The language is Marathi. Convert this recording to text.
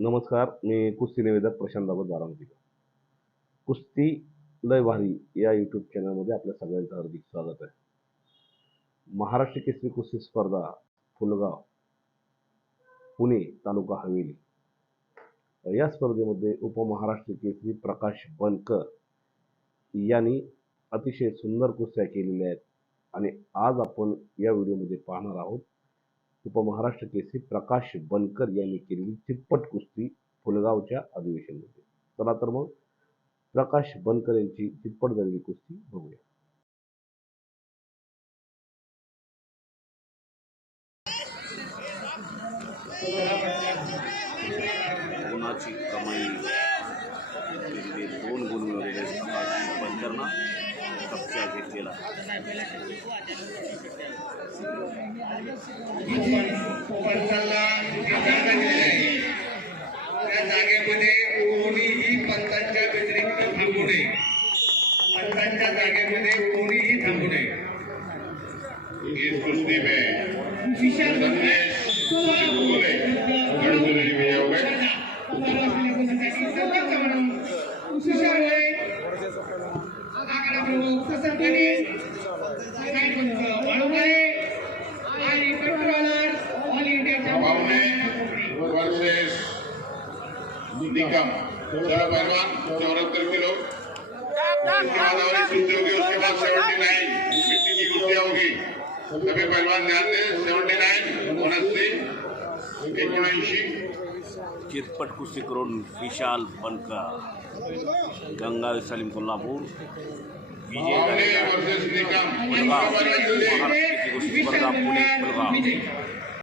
नमस्कार मी कुस्ती निवेदक प्रशांत बाबत बारामती कुस्ती लय भारी या यूट्यूब चॅनलमध्ये आपल्या सगळ्यांचं हार्दिक स्वागत आहे. महाराष्ट्र केसरी कुस्ती स्पर्धा फुलगाव पुणे तालुका हवेली. या स्पर्धेमध्ये उपमहाराष्ट्र केसरी प्रकाश बनकर यांनी अतिशय सुंदर कुस्त्या केलेल्या आहेत. आणि आज आपण या व्हिडिओमध्ये पाहणार आहोत उपमहाराष्ट्र केसरी प्रकाश बनकर यांनी केलेली तिप्पट कुस्ती फुलगावच्या अधिवेशनमध्ये. चला तर मग प्रकाश बनकर यांची तिप्पट झालेली कुस्ती बघूया. गुणाची कमाई केलेले दोन गुण मिळवलेले प्रकाश कब्जा घेतलेला पंचांना जागा दिली आहे त्या जागेमध्ये कोणीही पंचांच्या व्यतिरिक्त थांबू नये पंचांच्या जागेमध्ये कोणीही थांबू नये इस कुश्ती में संदेश में हो गए भावने निकम चला पहलवान चौहत्तर किलो उसके बाद और कुश्ती होगी उसके बाद सेवेंटी नाइन मिट्टी की कुश्तियाँ होगी सभी पहलवान ध्यान दें सेवेंटी नाइन उनस्सी एकोणऐंशी चितपट कुस्ती करून विशाल बनकर गंगा सलीम कोल्हापूर विजय स्पर्धा पुणे फुलगाव